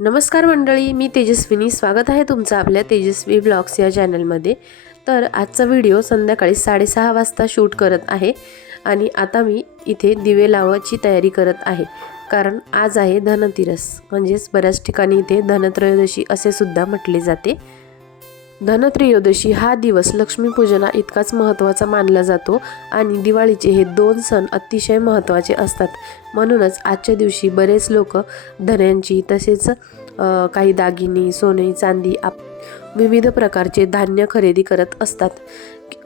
नमस्कार मंडळी, मी तेजस्विनी. स्वागत आहे तुमचं आपल्या तेजस्वी ब्लॉग्स या चॅनलमध्ये. तर आजचा व्हिडिओ संध्याकाळी 6:30 वाजता शूट करत आहे आणि आता मी इथे दिवे लावायची तयारी करत आहे, कारण आज आहे धनतेरस. म्हणजेच बऱ्याच ठिकाणी इथे धनत्रयोदशी असे सुद्धा म्हटले जाते. धनत्रयोदशी हा दिवस लक्ष्मीपूजना इतकाच महत्त्वाचा मानला जातो आणि दिवाळीचे हे दोन सण अतिशय महत्त्वाचे असतात. म्हणूनच आजच्या दिवशी बरेच लोक धन्यांची तसेच काही दागिने, सोने, चांदी, विविध प्रकारचे धान्य खरेदी करत असतात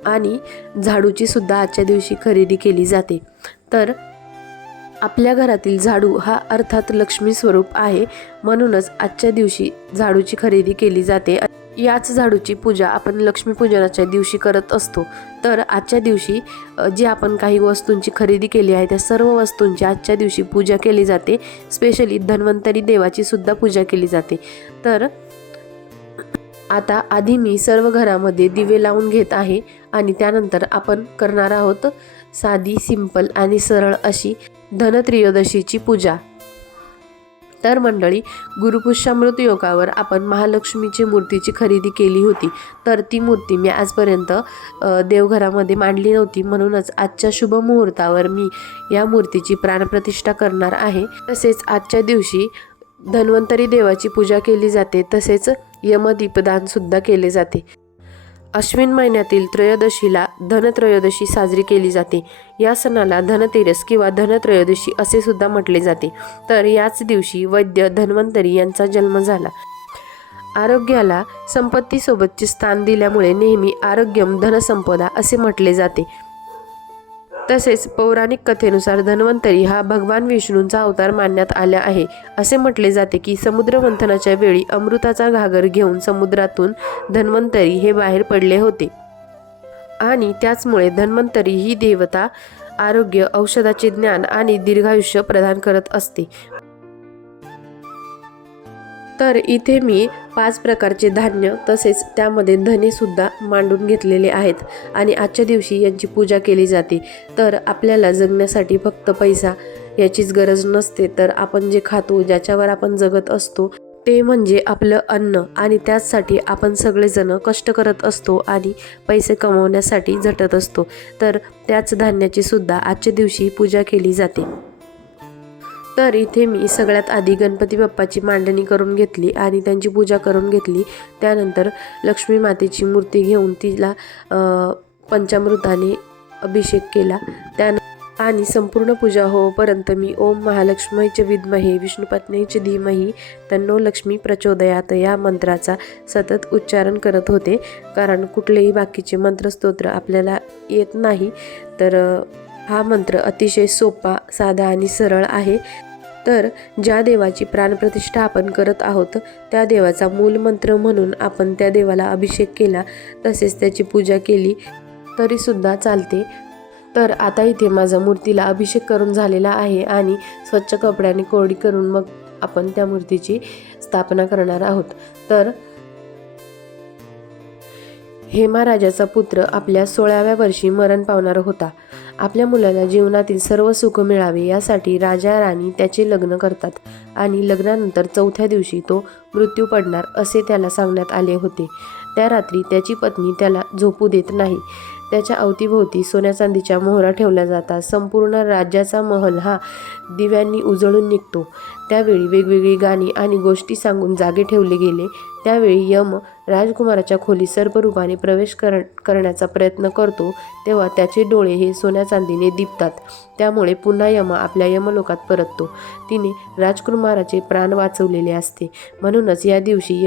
आणि झाडूची सुद्धा आजच्या दिवशी खरेदी केली जाते. तर आपल्या घरातील झाडू हा अर्थात लक्ष्मी स्वरूप आहे, म्हणूनच आजच्या दिवशी झाडूची खरेदी केली जाते. याच झाडूची पूजा आपण लक्ष्मीपूजनाच्या दिवशी करत असतो. तर आजच्या दिवशी जी आपण काही वस्तूंची खरेदी केली आहे त्या सर्व वस्तूंची आजच्या दिवशी पूजा केली जाते. स्पेशली धन्वंतरी देवाची सुद्धा पूजा केली जाते. तर आता आधी मी सर्व घरामध्ये दिवे लावून घेत आहे आणि त्यानंतर आपण करणार आहोत साधी, सिंपल आणि सरळ अशी धनत्रयोदशीची पूजा. तर मंडळी, गुरुपुष्यामृत योगावर आपण महालक्ष्मीची मूर्तीची खरेदी केली होती. तर ती मूर्ती मी आजपर्यंत देवघरामध्ये मांडली नव्हती, म्हणूनच आजच्या शुभ मुहूर्तावर मी या मूर्तीची प्राणप्रतिष्ठा करणार आहे. तसेच आजच्या दिवशी धन्वंतरी देवाची पूजा केली जाते, तसेच यमदीपदान सुद्धा केले जाते. अश्विन महिन्यातील त्रयोदशीला धनत्रयोदशी साजरी केली जाते. या सणाला धनतेरस किंवा धनत्रयोदशी असे सुद्धा म्हटले जाते. तर याच दिवशी वैद्य धन्वंतरी यांचा जन्म झाला. आरोग्याला संपत्तीसोबतचे स्थान दिल्यामुळे नेहमी आरोग्यम धनसंपदा असे म्हटले जाते. तसेच पौराणिक कथेनुसार धन्वंतरी हा भगवान विष्णूंचा अवतार मानण्यात आला आहे. असे म्हटले जाते की समुद्र मंथनाच्या वेळी अमृताचा घागर घेऊन समुद्रातून धन्वंतरी हे बाहेर पडले होते आणि त्याचमुळे धन्वंतरी ही देवता आरोग्य, औषधाचे ज्ञान आणि दीर्घायुष्य प्रदान करत असते. तर इथे मी 5 प्रकारचे धान्य तसेच त्यामध्ये धने सुद्धा मांडून घेतलेले आहेत आणि आजच्या दिवशी यांची पूजा केली जाते. तर आपल्याला जगण्यासाठी फक्त पैसा याचीच गरज नसते, तर आपण जे खातो, ज्याच्यावर आपण जगत असतो ते म्हणजे आपलं अन्न आणि त्याचसाठी आपण सगळेजण कष्ट करत असतो आणि पैसे कमवण्यासाठी झटत असतो. तर त्याच धान्याची सुद्धा आजच्या दिवशी पूजा केली जाते. तर इथे मी सगळ्यात आधी गणपती बाप्पाची मांडणी करून घेतली आणि त्यांची पूजा करून घेतली. त्यानंतर लक्ष्मी मातेची मूर्ती घेऊन तिला पंचामृताने अभिषेक केला. आणि संपूर्ण पूजा होईपर्यंत मी ओम महालक्ष्मीचे विद्महे विष्णुपत्नीचे धीमहि तन्नो लक्ष्मी प्रचोदयात या मंत्राचा सतत उच्चारण करत होते, कारण कुठलेही बाकीचे मंत्रस्तोत्र आपल्याला येत नाही. तर हा मंत्र अतिशय सोपा, साधा आणि सरळ आहे. तर ज्या देवाची प्राणप्रतिष्ठा आपण करत आहोत त्या देवाचा मूल मंत्र म्हणून आपण त्या देवाला अभिषेक केला, तसेच त्याची पूजा केली तरी सुद्धा चालते. तर आता इथे माझा मूर्तीला अभिषेक करून झालेला आहे आणि स्वच्छ कपड्याने कोरडी करून मग आपण त्या मूर्तीची स्थापना करणार आहोत. तर हेमा राजाचा पुत्र आपल्या 16व्या वर्षी मरण पावणार होता. आपल्या मुलाला जीवनातील सर्व सुख मिळावे यासाठी राजा राणी त्याचे लग्न करतात आणि लग्नानंतर 4थ्या दिवशी तो मृत्यू पडणार असे त्याला सांगण्यात आले होते. त्या रात्री त्याची पत्नी त्याला झोपू देत नाही. त्याच्या अवतीभोवती सोन्या चांदीच्या मोहरा ठेवल्या जातात. संपूर्ण राज्याचा महल हा दिव्यांनी उजळून निघतो. त्यावेळी वेगवेगळी गाणी आणि गोष्टी सांगून जागे ठेवले गेले. त्यावेळी यम राजकुमाराच्या खोली सर्परूपाने प्रवेश करण्याचा प्रयत्न करतो, तेव्हा त्याचे डोळे हे सोन्या चांदीने दिपतात. त्यामुळे पुन्हा यम आपल्या यमलोकात परततो. तिने राजकुमाराचे प्राण वाचवलेले असते. म्हणूनच या दिवशी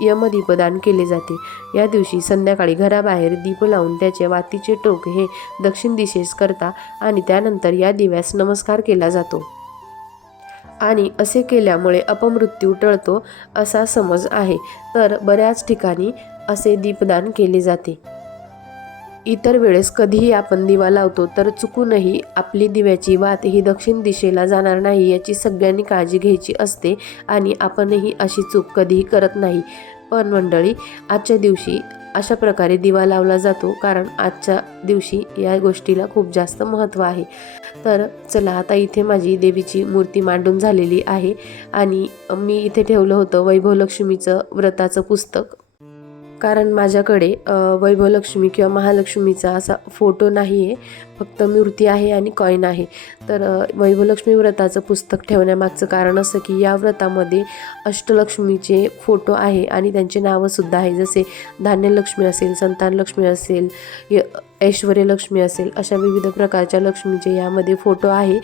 यमदीपदान केले जाते. या दिवशी संध्याकाळी घराबाहेर दीप लावून त्याचे वातीचे टोक हे दक्षिण दिशेस करता आणि त्यानंतर या दिव्यास नमस्कार केला जातो आणि असे केल्यामुळे अपमृत्यू टळतो असा समज आहे. तर बऱ्याच ठिकाणी असे दीपदान केले जाते. इतर वेळेस कधीही आपण दिवा लावतो तर चुकूनही आपली दिव्याची वात ही दक्षिण दिशेला जाणार नाही याची सगळ्यांनी काळजी घ्यायची असते आणि आपणही अशी चूक कधीही करत नाही. पण मंडळी आजच्या दिवशी अशा प्रकारे दिवा लावला जातो, कारण आजच्या दिवशी या गोष्टीला खूप जास्त महत्त्व आहे। तर चला, आता इथे माझी देवीची मूर्ती मांडून झालेली आहे आणि मी इथे ठेवलं होतं वैभवलक्ष्मीचं व्रताचं पुस्तक, कारण माझ्याकडे वैभवलक्ष्मी किंवा महालक्ष्मीचा असा फोटो नाही आहे, फक्त मूर्ती आहे आणि कॉईन आहे। तर वैभवलक्ष्मी व्रताचं पुस्तक ठेवण्यामागचं कारण असं की या व्रतामध्ये अष्टलक्ष्मीचे फोटो आहे आणि त्यांचे नावंसुद्धा आहे, जसे धान्यलक्ष्मी असेल, संतानलक्ष्मी असेल, ऐश्वर्यलक्ष्मी असेल, अशा विविध प्रकारच्या लक्ष्मीचे यामध्ये फोटो आहे।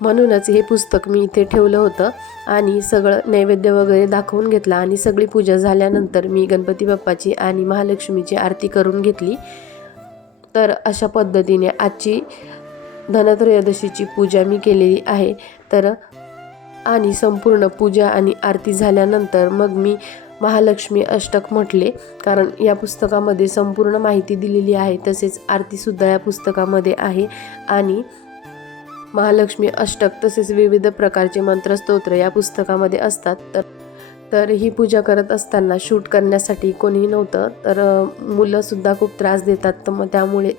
म्हणूनच हे पुस्तक मी इथे ठेवलं होतं आणि सगळं नैवेद्य वगैरे दाखवून घेतला आणि सगळी पूजा झाल्यानंतर मी गणपती बाप्पाची आणि महालक्ष्मीची आरती करून घेतली। तर अशा पद्धतीने आजची धनत्रयोदशीची पूजा मी केलेली आहे। तर आणि संपूर्ण पूजा आणि आरती झाल्यानंतर मग मी महालक्ष्मी अष्टक म्हटले, कारण या पुस्तकामध्ये संपूर्ण माहिती दिलेली आहे, तसेच आरतीसुद्धा या पुस्तकामध्ये आहे आणि महालक्ष्मी अष्टक तसेच विविध प्रकारचे मंत्रस्तोत्र या पुस्तकामध्ये असतात। तर ही पूजा करत असताना शूट करण्यासाठी कोणीही नव्हतं, तर मुलंसुद्धा खूप त्रास देतात, तर मग त्यामुळे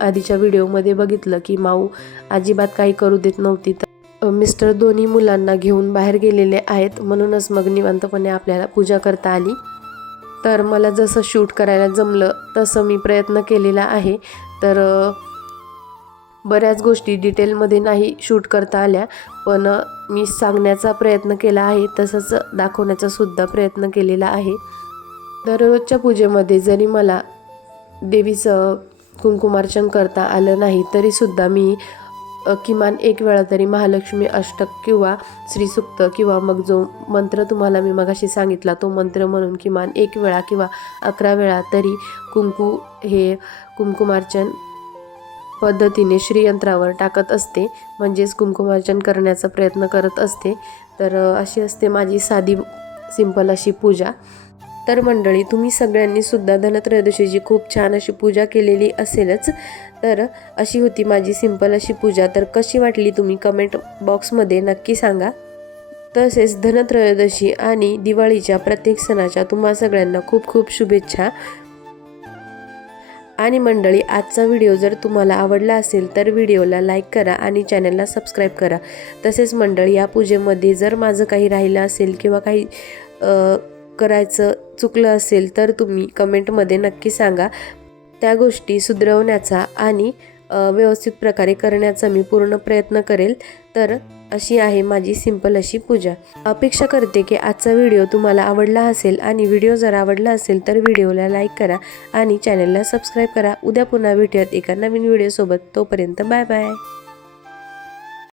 आधीच्या व्हिडिओमध्ये बघितलं की माऊ अजिबात काही करू देत नव्हती। तर मिस्टर दोन्ही मुलांना घेऊन बाहेर गेलेले आहेत, म्हणूनच मग निवांतपणे आपल्याला पूजा करता आली। तर मला जसं शूट करायला जमलं तसं मी प्रयत्न केलेला आहे। तर बऱ्याच गोष्टी डिटेलमध्ये नाही शूट करता आल्या, पण मी सांगण्याचा प्रयत्न केला आहे, तसंच दाखवण्याचा सुद्धा प्रयत्न केलेला आहे। दररोजच्या पूजेमध्ये जरी मला देवीचं कुंकुमार्चन करता आलं नाही, तरीसुद्धा मी किमान एक वेळा तरी महालक्ष्मी अष्टक किंवा श्रीसूक्त किंवा मग जो मंत्र तुम्हाला मी मगाशी सांगितला तो मंत्र म्हणून किमान एक वेळा किंवा 11 वेळा तरी कुंकुमार्चन पद्धतीने श्रीयंत्रावर टाकत असते, म्हणजेच कुंकुमार्चन करण्याचा प्रयत्न करत असते। तर अशी असते माझी साधी सिंपल अशी पूजा। तर मंडळी, तुम्ही सगळ्यांनी सुद्धा धनत्रयोदशीची खूप छान अशी पूजा केलेली असेलच। तर अशी होती माझी सिंपल अशी पूजा। तर कशी वाटली तुम्ही कमेंट बॉक्समध्ये नक्की सांगा। तसेच धनत्रयोदशी आणि दिवाळीच्या प्रत्येक सणाच्या तुम्हा सगळ्यांना खूप खूप शुभेच्छा। आणि मंडळी, आजचा व्हिडिओ जर तुम्हाला आवडला असेल तर व्हिडिओला लाईक करा आणि चॅनलला सबस्क्राईब करा। तसेच मंडळी, या पूजेमध्ये जर माझं काही राहिलं असेल किंवा काही करायचं चुकलं असेल तर तुम्ही कमेंटमध्ये नक्की सांगा। त्या गोष्टी सुधरवण्याचा आणि व्यवस्थित प्रकारे करण्याचा मी पूर्ण प्रयत्न करेल। तर अशी आहे माझी सिंपल अशी पूजा। अपेक्षा करते की आजचा व्हिडिओ तुम्हाला आवडला असेल आणि व्हिडिओ जर आवडला असेल तर व्हिडिओला लाईक करा आणि चॅनलला सबस्क्राईब करा। उद्या पुन्हा भेटूयात एका नवीन व्हिडिओसोबत। तोपर्यंत बाय बाय।